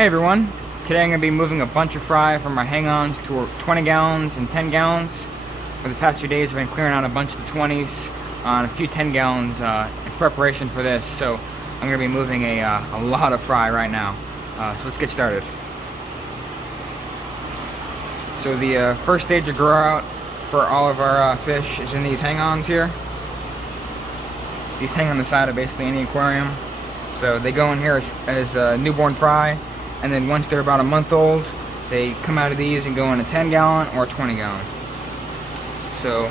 Hey everyone, today I'm going to be moving a bunch of fry from my hang-ons to 20 gallons and 10 gallons. For the past few days I've been clearing out a bunch of the 20s on a few 10 gallons in preparation for this, so I'm going to be moving a lot of fry right now. So let's get started. So the first stage of growout for all of our fish is in these hang-ons here. These hang on the side of basically any aquarium. So they go in here as newborn fry, and then once they're about a month old, they come out of these and go in a 10 gallon or a 20 gallon. So,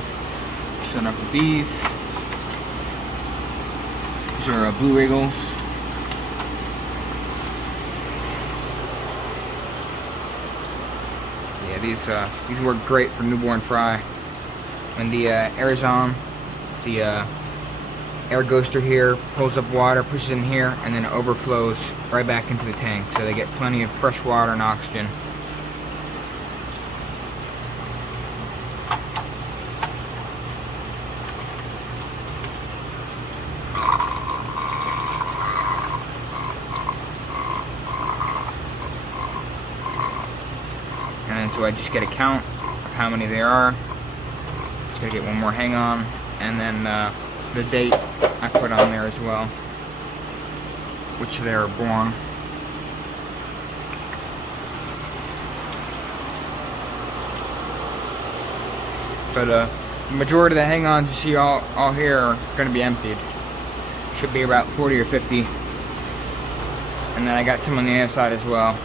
starting up with these. These are blue eagles. Yeah, these work great for newborn fry. When the air is on, the air goes through here, pulls up water, pushes in here, and then it overflows right back into the tank, so they get plenty of fresh water and oxygen. And then so I just get a count of how many there are. Just gotta get one more hang on, and then the date I put on there as well, which they are born. But the majority of the hang-ons you see all here are going to be emptied. Should be about 40 or 50. And then I got some on the other side as well.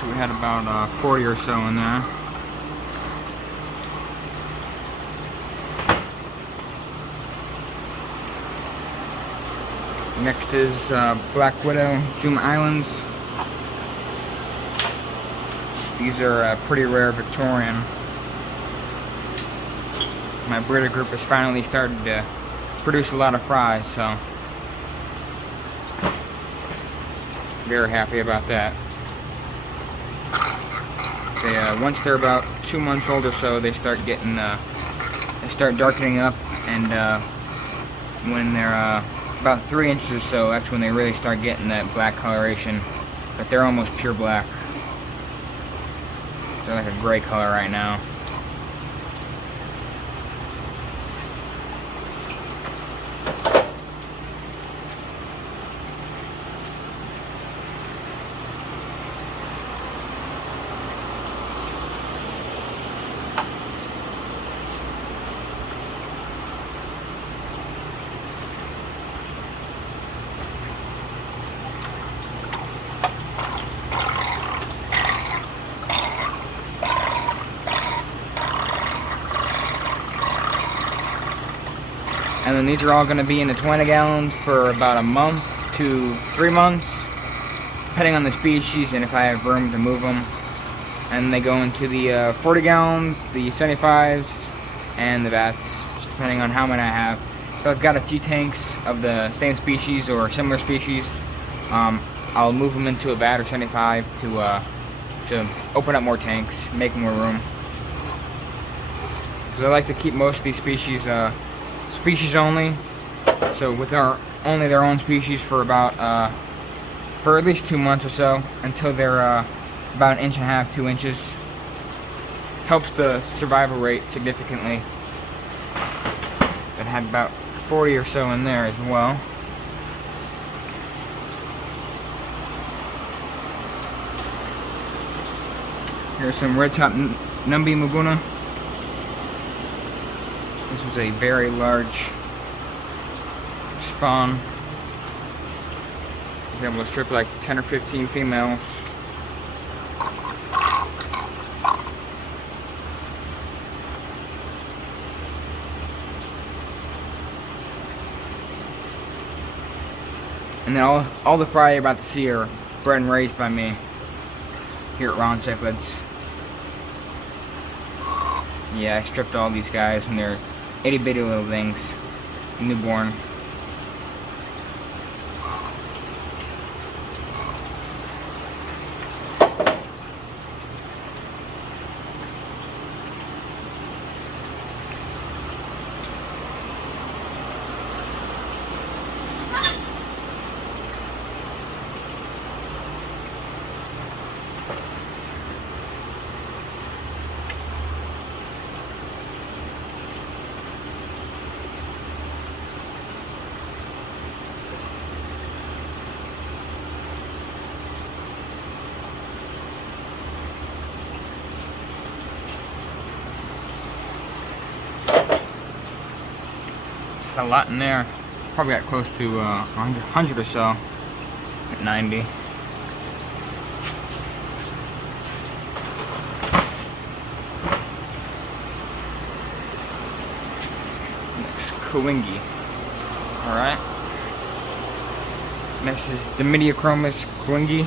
So we had about 40 or so in there. Next is Black Widow Juma Islands. These are pretty rare Victorian. My breeder group has finally started to produce a lot of fries, so very happy about that. Once they're about 2 months old or so, they start getting, they start darkening up, and when they're about 3 inches or so, that's when they really start getting that black coloration. But they're almost pure black. They're like a gray color right now. And then these are all going to be in the 20 gallons for about a month to 3 months, depending on the species and if I have room to move them. And they go into the 40 gallons, the 75s, and the vats, just depending on how many I have. So I've got a few tanks of the same species or similar species. I'll move them into a vat or 75 to open up more tanks, make more room. Because I like to keep most of these species species only, so with only their own species for about for at least 2 months or so, until they're about 1.5 inches, 2 inches. Helps the survival rate significantly. It had about 40 or so in there as well. Here's some red top Numbi Maguna. This was a very large spawn. I was able to strip like 10 or 15 females. And then all the fry you're about to see are bred and raised by me. here at Ron Cichlids. Yeah, I stripped all these guys when they're itty bitty little things, newborn. A lot in there. Probably got close to 100 or so. At 90. Next, Kawingi. Alright. Next is the Midiochromis Kawingi.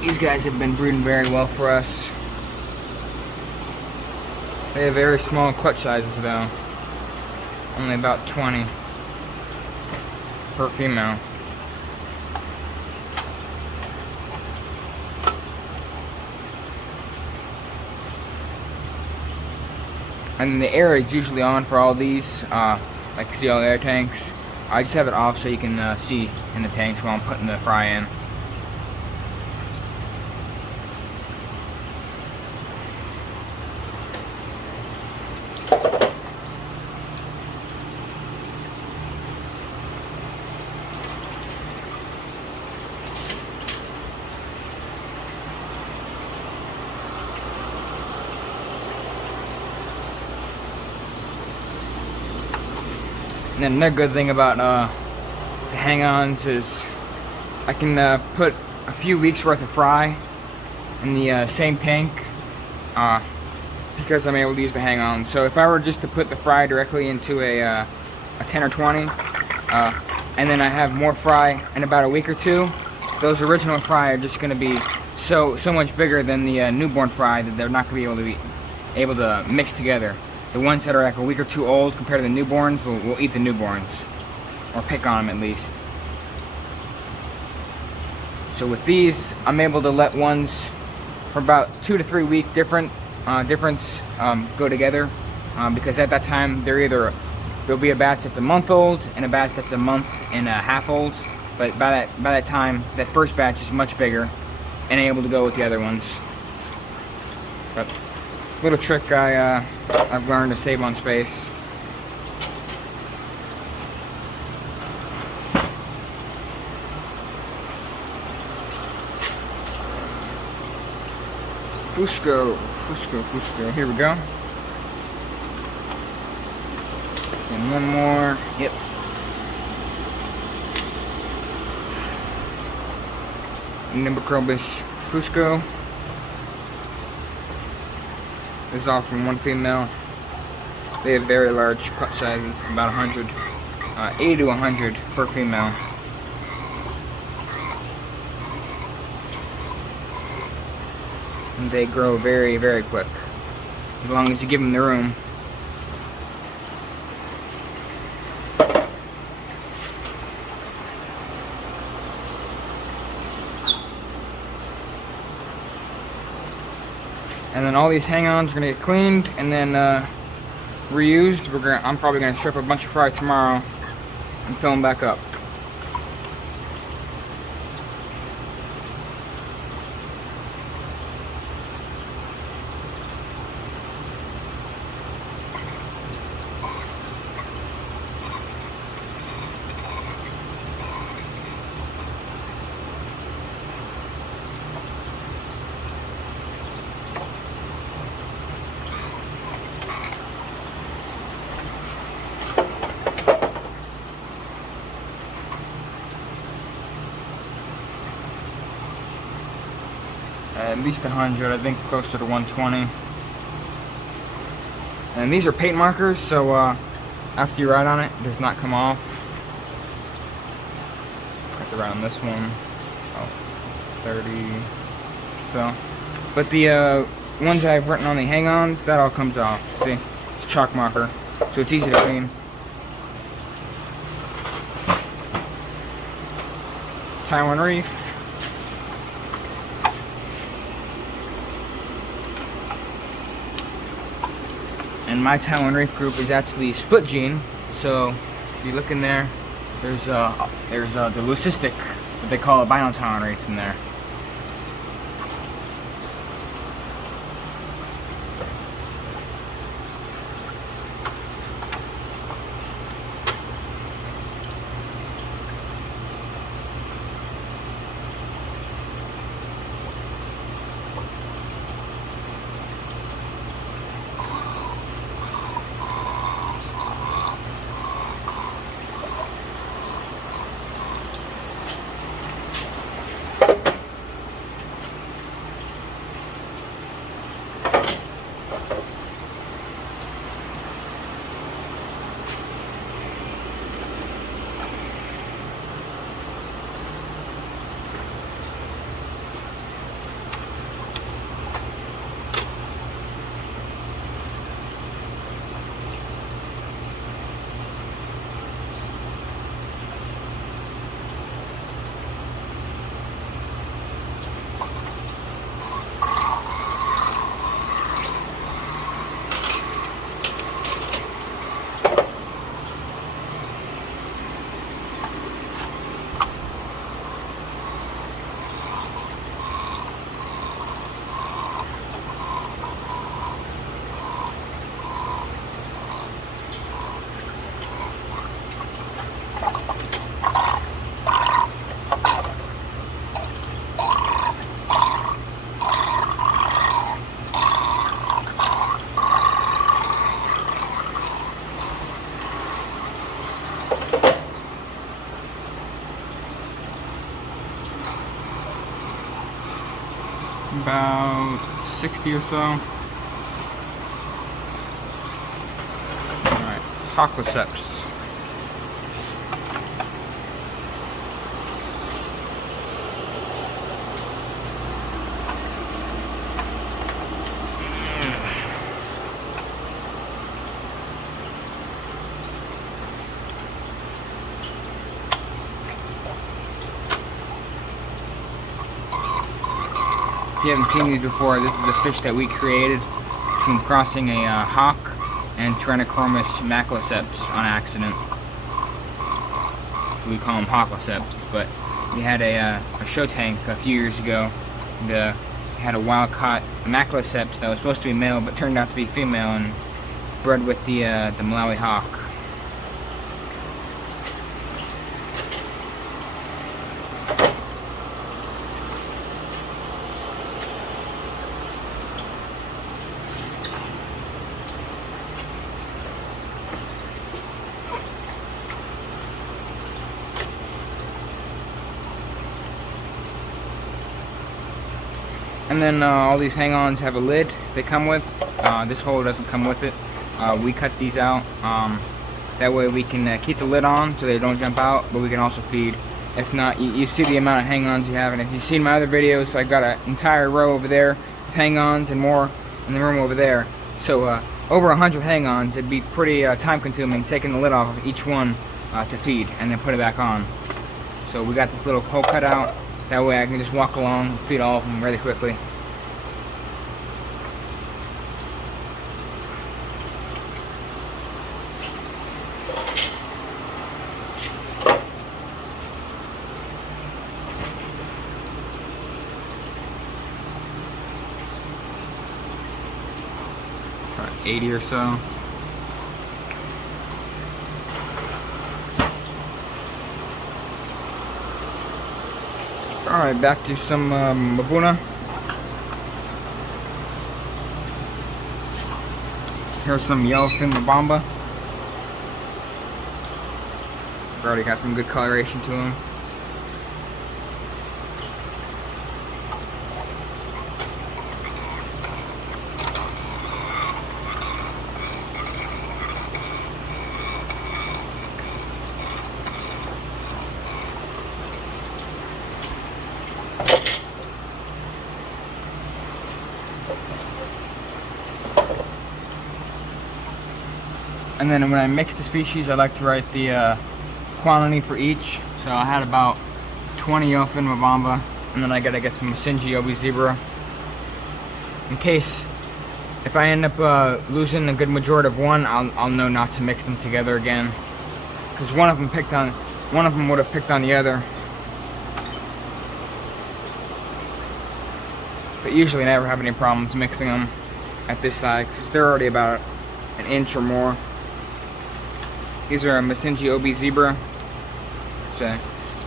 These guys have been breeding very well for us. They have very small clutch sizes though. Only about 20 per female. And the air is usually on for all these, like see all the air tanks. I just have it off so you can see in the tanks while I'm putting the fry in. And then another good thing about the hang-ons is I can put a few weeks worth of fry in the same tank because I'm able to use the hang-on. So if I were just to put the fry directly into a 10 or 20 and then I have more fry in about a week or two, those original fry are just going to be so much bigger than the newborn fry that they're not going to be able to mix together. The ones that are like a week or two old compared to the newborns will eat the newborns, or pick on them at least. So with these, I'm able to let ones for about 2 to 3 week difference go together, because at that time there'll be a batch that's a month old and a batch that's a month and a half old. But by that time, that first batch is much bigger and able to go with the other ones. But little trick I've learned to save on space. Fusco. Here we go. And one more. Yep. Nimbochromis Fusco. This is all from one female. They have very large clutch sizes, about 100, 80 to 100 per female. And they grow very, very quick, as long as you give them the room. And then all these hang-ons are gonna get cleaned and then reused. I'm probably gonna strip a bunch of fry tomorrow and fill them back up. At least 100, I think closer to 120. And these are paint markers, so after you write on it, it does not come off. I have to write on this one. Oh, 30. So, but the ones I've written on the hang-ons, that all comes off. See, it's chalk marker, so it's easy to clean. Taiwan reef. And my Taiwan reef group is actually split gene. So if you look in there, there's the leucistic, what they call albino Taiwan reefs in there. About 60 or so. Alright, Hockloceps. If you haven't seen these before, this is a fish that we created from crossing a hawk and Tyrannochromis macloceps on accident. We call them Hockloceps, but we had a show tank a few years ago. And, had a wild-caught macloceps that was supposed to be male, but turned out to be female and bred with the Malawi hawk. And then all these hang-ons have a lid they come with. This hole doesn't come with it. We cut these out. That way we can keep the lid on so they don't jump out, but we can also feed. If not, you see the amount of hang-ons you have, and if you've seen my other videos, so I got an entire row over there with hang-ons and more in the room over there. So over 100 hang-ons, it'd be pretty time-consuming taking the lid off of each one to feed and then put it back on. So we got this little hole cut out. That way I can just walk along and feed all of them really quickly. About 80 or so. Alright, back to some Mabuna. Here's some yellowfin Mabamba. Already got some good coloration to them. And then when I mix the species, I like to write the quantity for each. So I had about 20 yellowfin Mabamba, and then I gotta get some Masinji Obi Zebra. In case, if I end up losing a good majority of one, I'll know not to mix them together again. Because one of them would have picked on the other. But usually I never have any problems mixing them at this size, because they're already about an inch or more. These are a Masinji Obi Zebra. It's a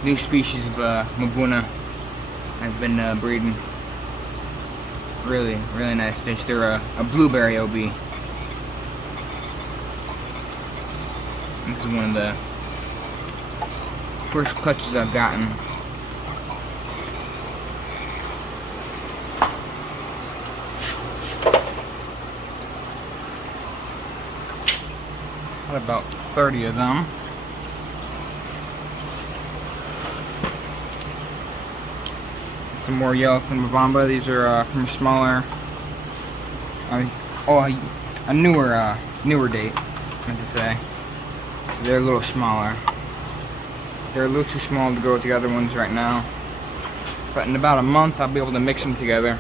new species of Mabuna I've been breeding. Really, really nice fish. They're a blueberry OB. This is one of the first clutches I've gotten. Got about 30 of them. Some more yellowfin Mabamba. These are from a smaller, a newer date, I meant to say. They're a little smaller. They're a little too small to go with the other ones right now. But in about a month, I'll be able to mix them together.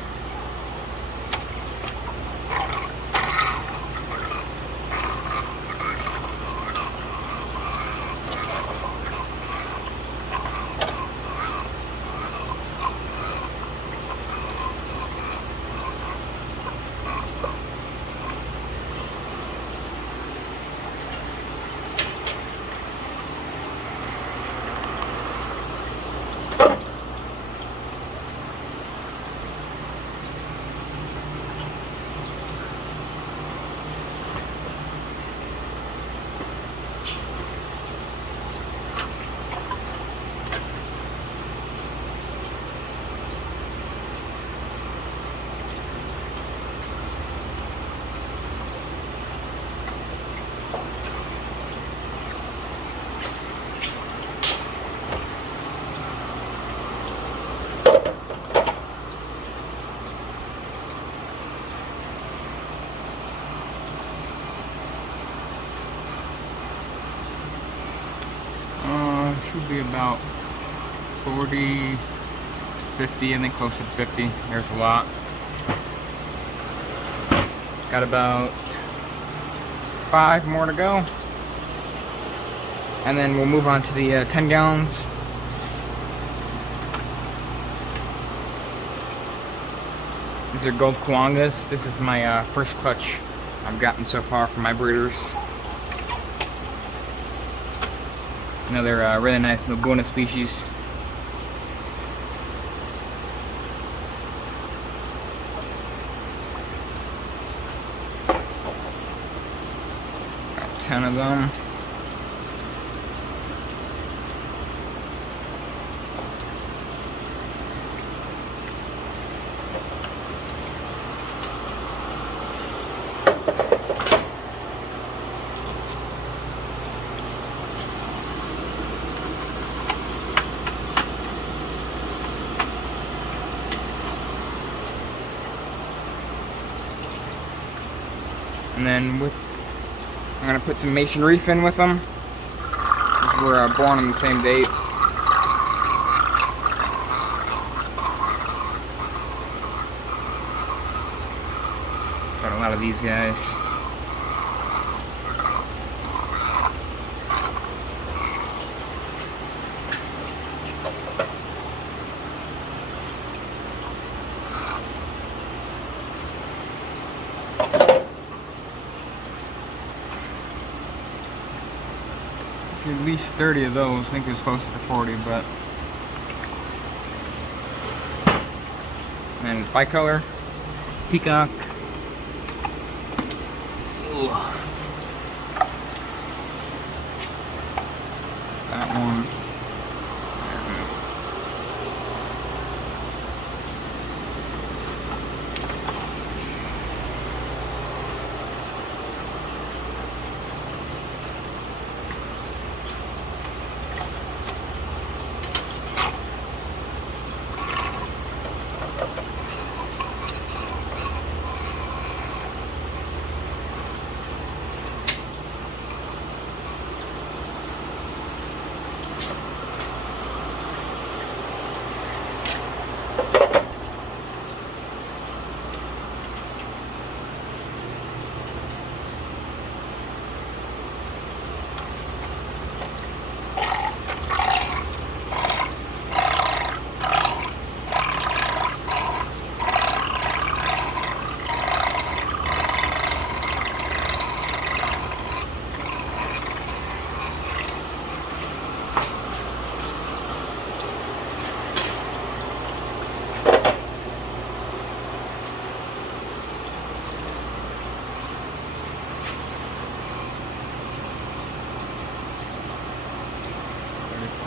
Should be about 40, 50, I think closer to 50. There's a lot. Got about 5 more to go. And then we'll move on to the 10 gallons. These are gold Kwangas. This is my first clutch I've gotten so far from my breeders. Another really nice Mabuna species. Got 10 of them. And then I'm gonna put some Mason Reef in with them. We're born on the same date. Got a lot of these guys. At least 30 of those. I think it was closer to 40, but. And bicolor, peacock. Ugh. That one.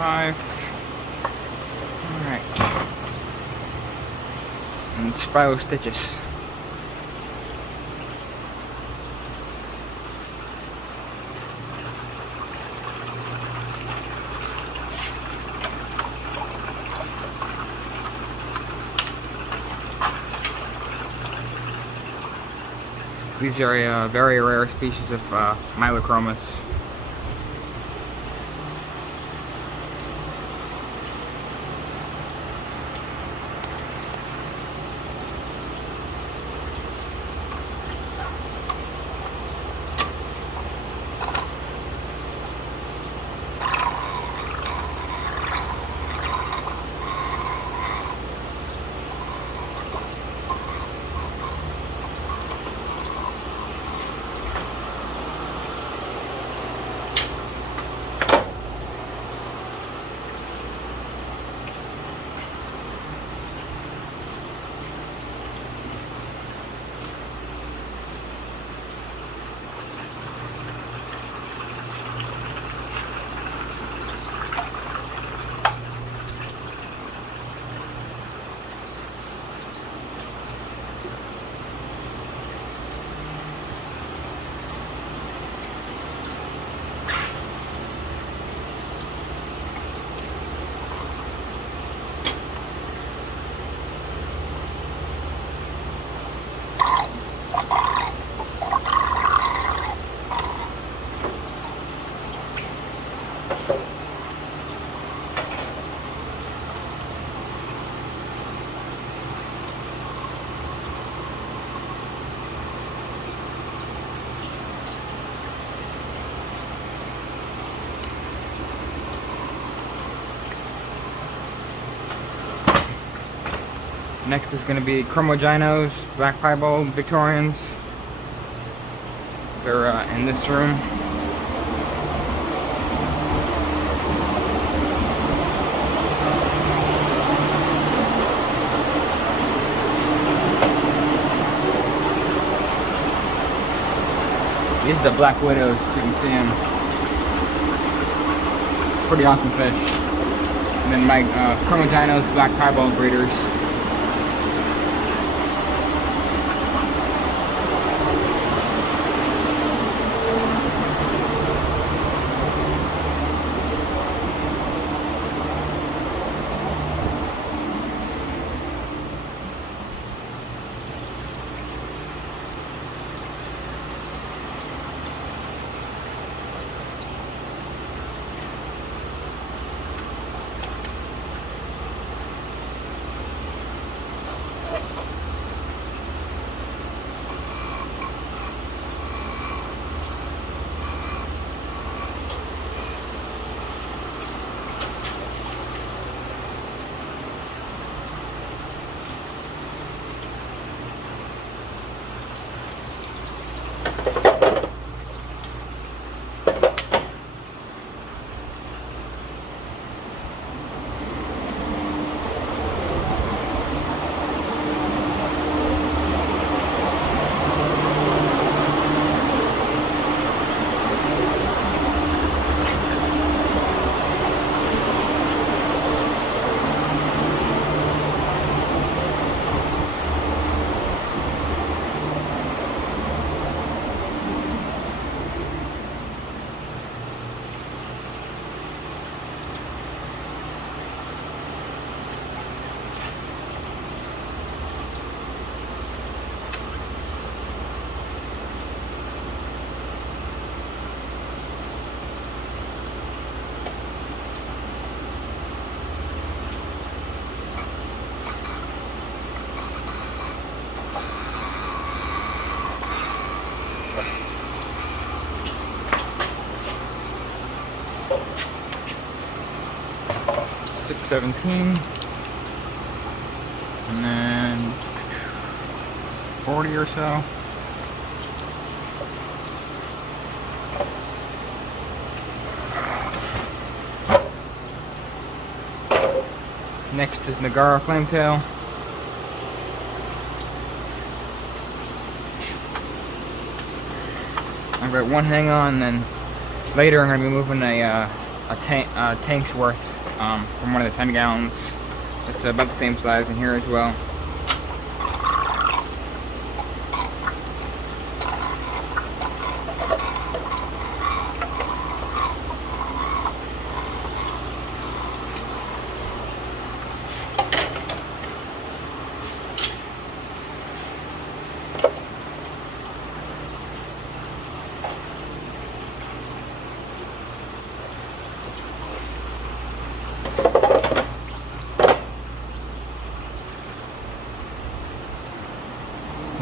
5. Alright. And spiral stitches. These are a very rare species of Mylochromis. Next is going to be Chromogynos, Black Piebald Victorians. They're in this room. These are the Black Widows, so you can see them. Pretty awesome fish. And then my Chromogynos, Black Piebald breeders. $6.17, and then 40 or so. Next is Nagara Flametail. I've got one hang on, and then later I'm going to be moving a tank's worth from one of the 10 gallons. It's about the same size in here as well.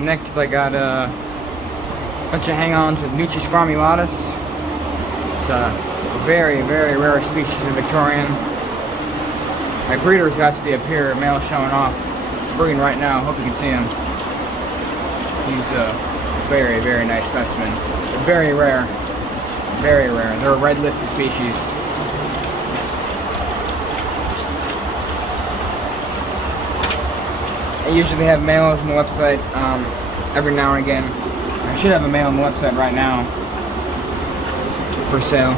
Next, I got a bunch of hang-ons with Nucci squamulatus. It's a very, very rare species of Victorian. My breeder's got to be up here, male showing off. Breeding right now, hope you can see him. He's a very, very nice specimen. Very rare. Very rare. They're a red listed species. I usually have males on the website every now and again. I should have a male on the website right now for sale.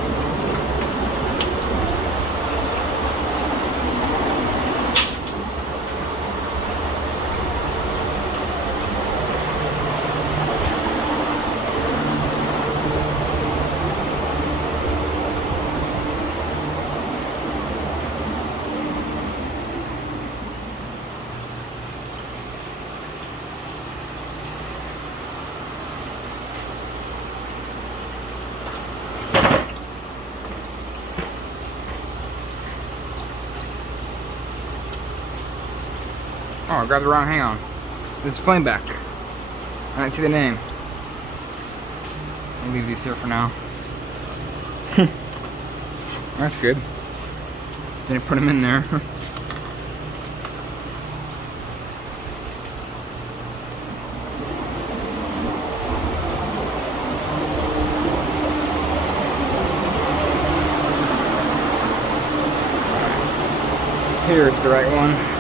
Oh, I grabbed the wrong hang on. This is Flameback. I didn't see the name. I'll leave these here for now. That's good. Didn't put them in there. Here's the right one.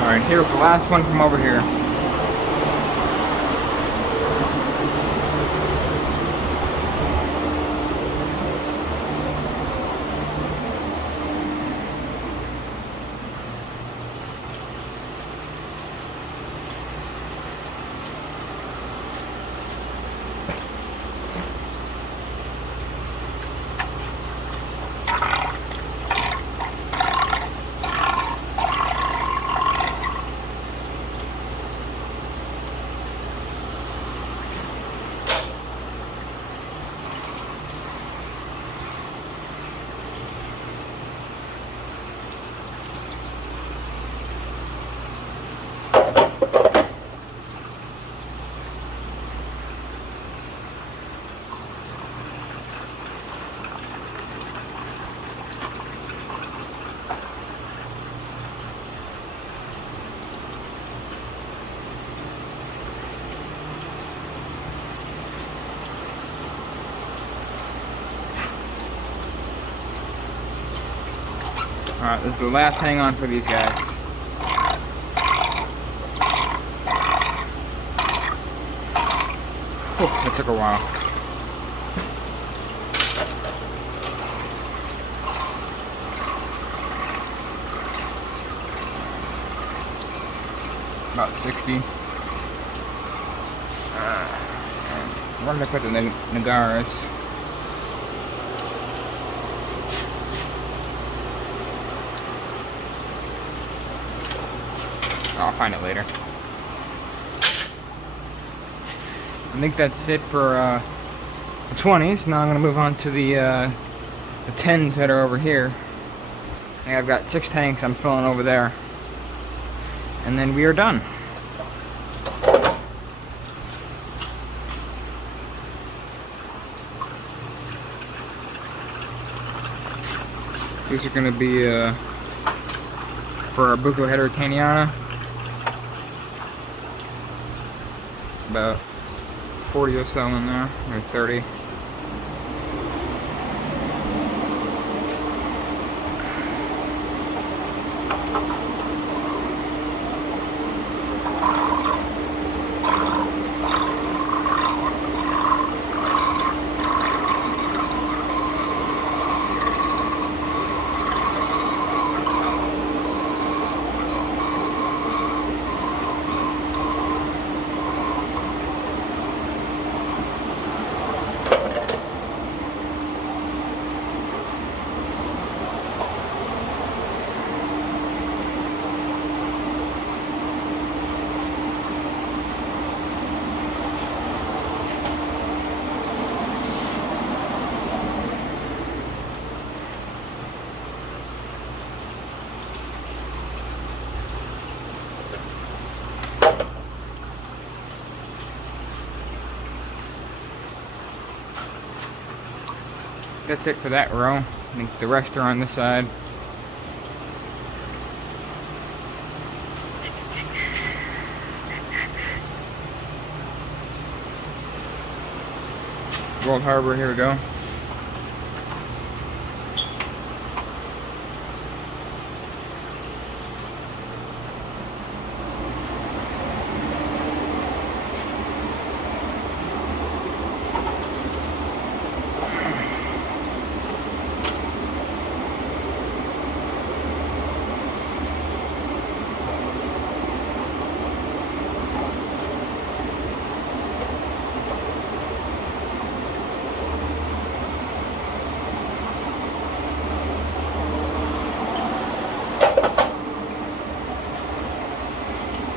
Alright, here's the last one from over here. Alright, this is the last hang on for these guys. Whew, that took a while. About 60. Where did I put the Nagaras? I'll find it later. I think that's it for the 20s. Now I'm going to move on to the 10s that are over here. And I've got 6 tanks I'm filling over there. And then we are done. These are going to be for our Buco heterocaniana. About 40 or so in there, or 30. That's it for that row. I think the rest are on this side. Gold Harbor, here we go.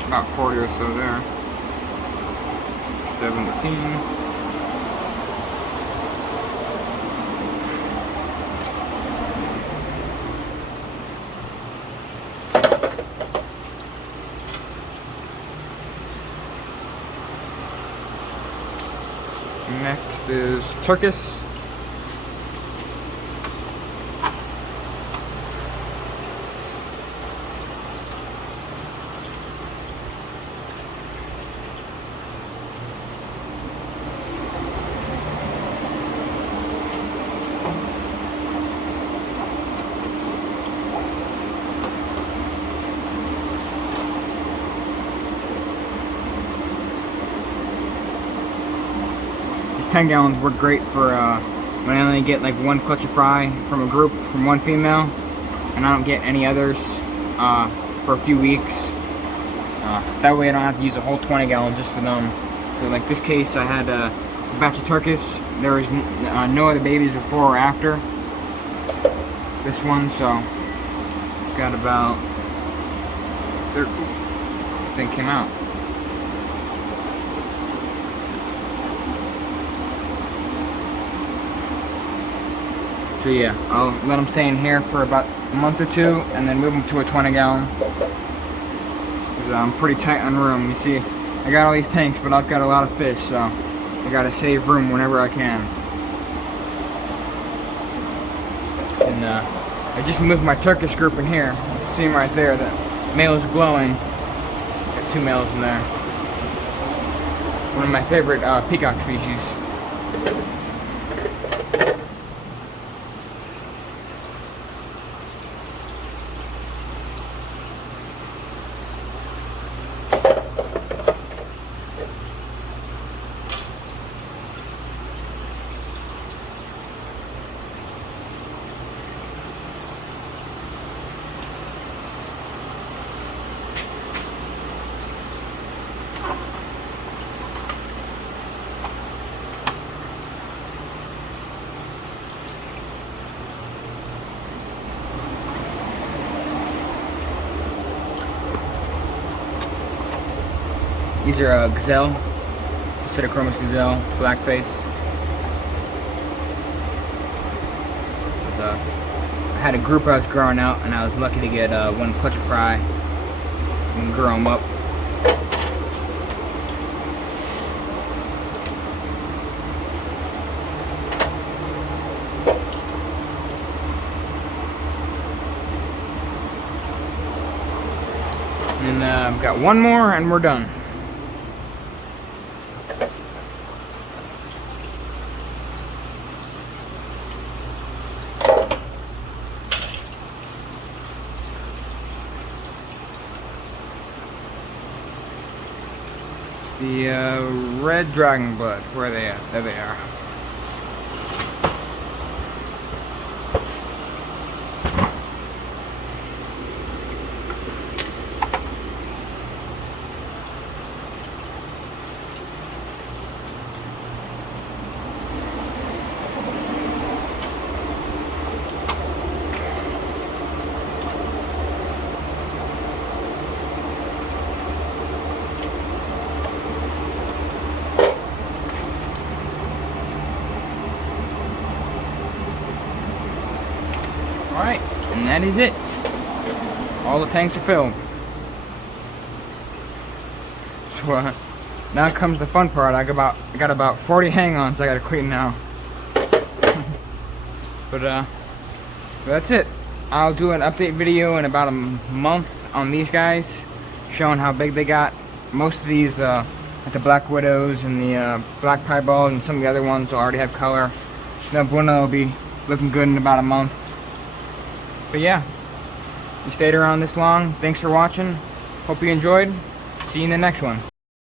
About 40 or so there. 17. Next is Turkish. 10 gallons work great for when I only get like one clutch of fry from a group, from one female, and I don't get any others for a few weeks. That way I don't have to use a whole 20 gallon just for them. So like this case, I had a batch of turkeys. There was no other babies before or after this one, so got about 30 thing came out. So yeah, I'll let them stay in here for about a month or two and then move them to a 20 gallon. Because I'm pretty tight on room. You see, I got all these tanks, but I've got a lot of fish, so I gotta save room whenever I can. And I just moved my Turkish group in here. See them right there, the male's glowing. Got 2 males in there. One of my favorite peacock species. These are gazelle, Pseudochromis gazelle, black face. I had a group I was growing out, and I was lucky to get one clutch of fry and grow them up. And I've got one more, and we're done. The red dragon blood, where are they at? There they are. Alright, and that is it. All the tanks are filled. So now comes the fun part. I got about 40 hang-ons I gotta clean now. But that's it. I'll do an update video in about a month on these guys, showing how big they got. Most of these, like the black widows and the black piebalds and some of the other ones will already have color. That Bueno will be looking good in about a month. But yeah, you stayed around this long. Thanks for watching. Hope you enjoyed. See you in the next one.